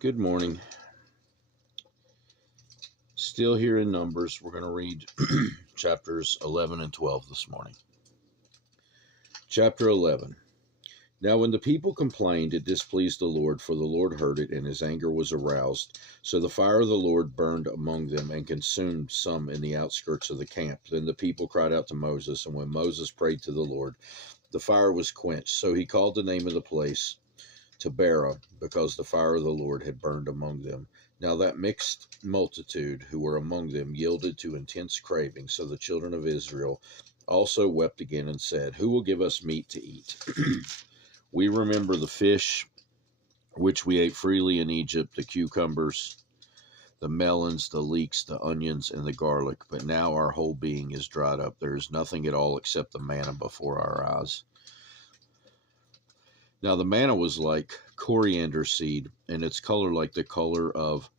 Good morning. Still here in Numbers. We're going to read chapters 11 and 12 this morning. Chapter 11. Now when the people complained, it displeased the Lord, for the Lord heard it, and his anger was aroused. So the fire of the Lord burned among them and consumed some in the outskirts of the camp. Then the people cried out to Moses, and when Moses prayed to the Lord, the fire was quenched. So he called the name of the place Taberah, because the fire of the Lord had burned among them. Now that mixed multitude who were among them yielded to intense craving. So the children of Israel also wept again and said, Who will give us meat to eat? We remember the fish which we ate freely in Egypt, the cucumbers, the melons, the leeks, the onions, and the garlic. But now our whole being is dried up. There is nothing at all except the manna before our eyes. Now the manna was like coriander seed, and its color like the color of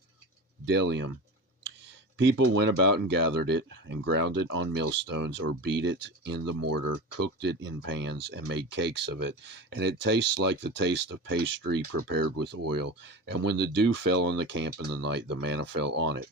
bdellium. People went about and gathered it, and ground it on millstones, or beat it in the mortar, cooked it in pans, and made cakes of it. And it tastes like the taste of pastry prepared with oil. And when the dew fell on the camp in the night, the manna fell on it.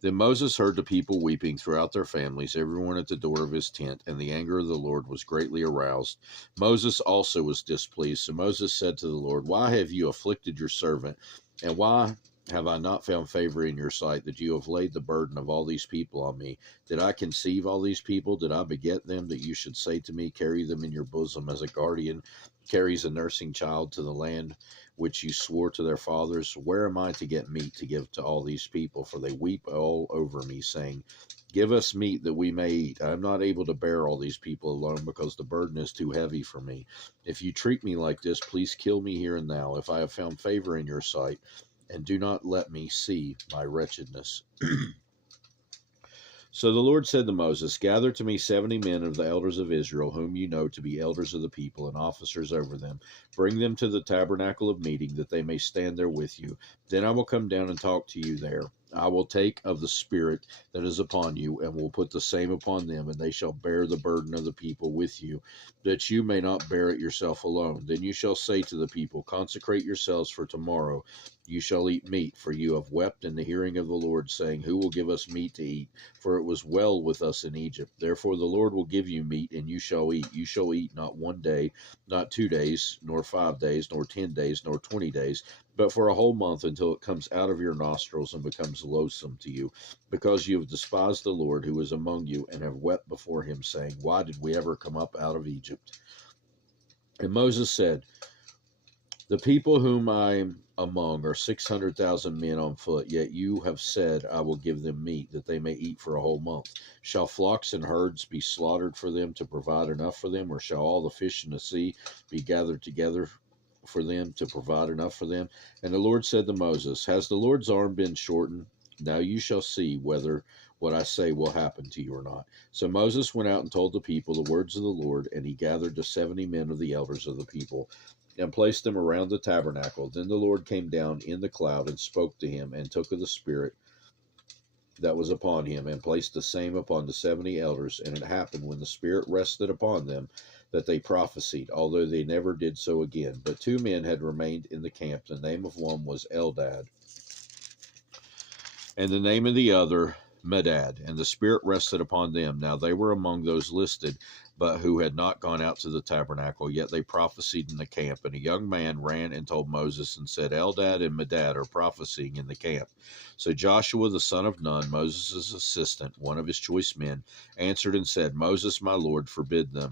Then Moses heard the people weeping throughout their families, everyone at the door of his tent, and the anger of the Lord was greatly aroused. Moses also was displeased. So Moses said to the Lord, Why have you afflicted your servant? And why have I not found favor in your sight, that you have laid the burden of all these people on me? Did I conceive all these people? Did I beget them, that you should say to me, Carry them in your bosom as a guardian carries a nursing child to the land which you swore to their fathers? Where am I to get meat to give to all these people? For they weep all over me, saying, Give us meat that we may eat. I am not able to bear all these people alone, because the burden is too heavy for me. If you treat me like this, please kill me here and now, if I have found favor in your sight, and do not let me see my wretchedness. So the Lord said to Moses, Gather to me 70 men of the elders of Israel, whom you know to be elders of the people and officers over them. Bring them to the tabernacle of meeting, that they may stand there with you. Then I will come down and talk to you there. I will take of the Spirit that is upon you, and will put the same upon them, and they shall bear the burden of the people with you, that you may not bear it yourself alone. Then you shall say to the people, Consecrate yourselves, for tomorrow you shall eat meat, for you have wept in the hearing of the Lord, saying, Who will give us meat to eat? For it was well with us in Egypt. Therefore the Lord will give you meat, and you shall eat. You shall eat not 1 day, not 2 days, nor 5 days, nor 10 days, nor 20 days, but for a whole month, until it comes out of your nostrils and becomes loathsome to you, because you have despised the Lord who is among you, and have wept before him, saying, Why did we ever come up out of Egypt? And Moses said, The people whom I am among are 600,000 men on foot, yet you have said, I will give them meat, that they may eat for a whole month. Shall flocks and herds be slaughtered for them to provide enough for them, or shall all the fish in the sea be gathered together for them to provide enough for them? And the Lord said to Moses, Has the Lord's arm been shortened? Now you shall see whether what I say will happen to you or not. So Moses went out and told the people the words of the Lord, and he gathered the 70 men of the elders of the people, and placed them around the tabernacle. Then the Lord came down in the cloud and spoke to him, and took of the Spirit that was upon him, and placed the same upon the 70 elders. And it happened, when the Spirit rested upon them, that they prophesied, although they never did so again. But 2 men had remained in the camp. The name of one was Eldad, and the name of the other Medad, and the Spirit rested upon them. Now they were among those listed, but who had not gone out to the tabernacle, yet they prophesied in the camp. And a young man ran and told Moses, and said, Eldad and Medad are prophesying in the camp. So Joshua the son of Nun, Moses' assistant, one of his choice men, answered and said, Moses, my Lord, forbid them.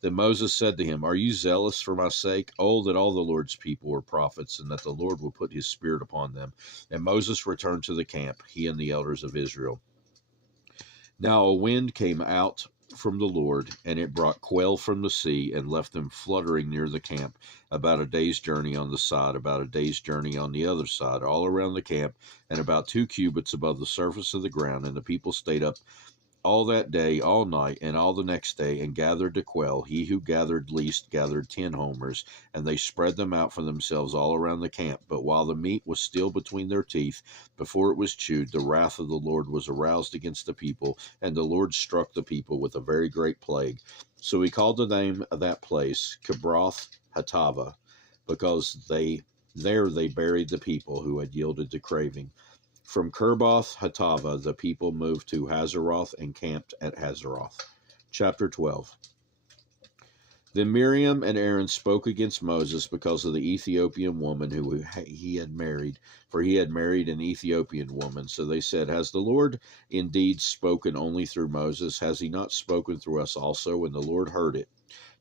Then Moses said to him, Are you zealous for my sake? Oh, that all the Lord's people were prophets, and that the Lord would put his Spirit upon them. And Moses returned to the camp, he and the elders of Israel. Now a wind came out from the Lord, and it brought quail from the sea, and left them fluttering near the camp, about a day's journey on the side, about a day's journey on the other side, all around the camp, and about 2 cubits above the surface of the ground. And the people stayed up all that day, all night, and all the next day, and gathered the quail. He who gathered least gathered 10 homers, and they spread them out for themselves all around the camp. But while the meat was still between their teeth, before it was chewed, the wrath of the Lord was aroused against the people, and the Lord struck the people with a very great plague. So he called the name of that place Kibroth Hattava, because they There they buried the people who had yielded to craving. From Kerboth Hatava, the people moved to Hazeroth and camped at Hazeroth. Chapter 12. Then Miriam and Aaron spoke against Moses because of the Ethiopian woman who he had married, for he had married an Ethiopian woman. So they said, Has the Lord indeed spoken only through Moses? Has he not spoken through us also? And the Lord heard it.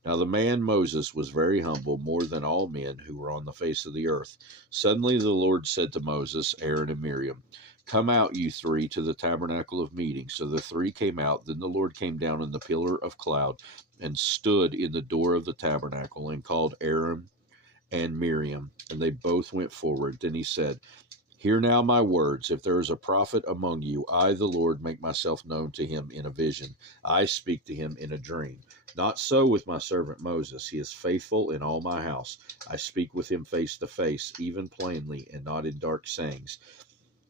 Now the man Moses was very humble, more than all men who were on the face of the earth. Suddenly the Lord said to Moses, Aaron, and Miriam, Come out, you three, to the tabernacle of meeting. So the three came out. Then the Lord came down in the pillar of cloud and stood in the door of the tabernacle and called Aaron and Miriam, and they both went forward. Then he said, Hear now my words. If there is a prophet among you, I, the Lord, make myself known to him in a vision. I speak to him in a dream. Not so with my servant Moses. He is faithful in all my house. I speak with him face to face, even plainly, and not in dark sayings.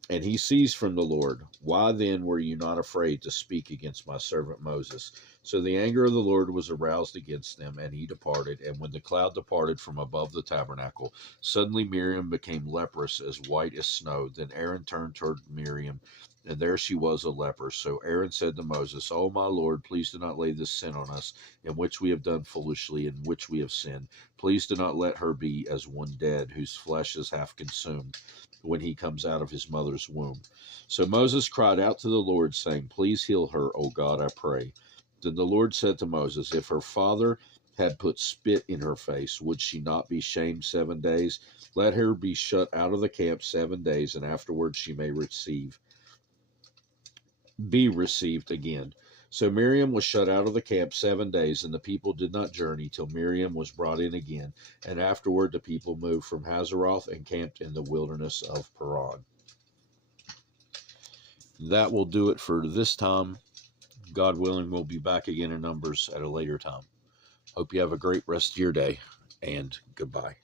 And he sees from the Lord. Why then were you not afraid to speak against my servant Moses? So the anger of the Lord was aroused against them, and he departed. And when the cloud departed from above the tabernacle, suddenly Miriam became leprous, as white as snow. Then Aaron turned toward Miriam, and there she was a leper. So Aaron said to Moses, O my Lord, please do not lay this sin on us, in which we have done foolishly, in which we have sinned. Please do not let her be as one dead, whose flesh is half consumed, when he comes out of his mother's womb. So Moses cried out to the Lord, saying, Please heal her, O God, I pray. Then the Lord said to Moses, If her father had put spit in her face, would she not be shamed 7 days? Let her be shut out of the camp 7 days, and afterwards she may be received again. So Miriam was shut out of the camp 7 days, and the people did not journey till Miriam was brought in again. And afterward the people moved from Hazeroth and camped in the wilderness of Paran. That will do it for this time. God willing, we'll be back again in Numbers at a later time. Hope you have a great rest of your day, and goodbye.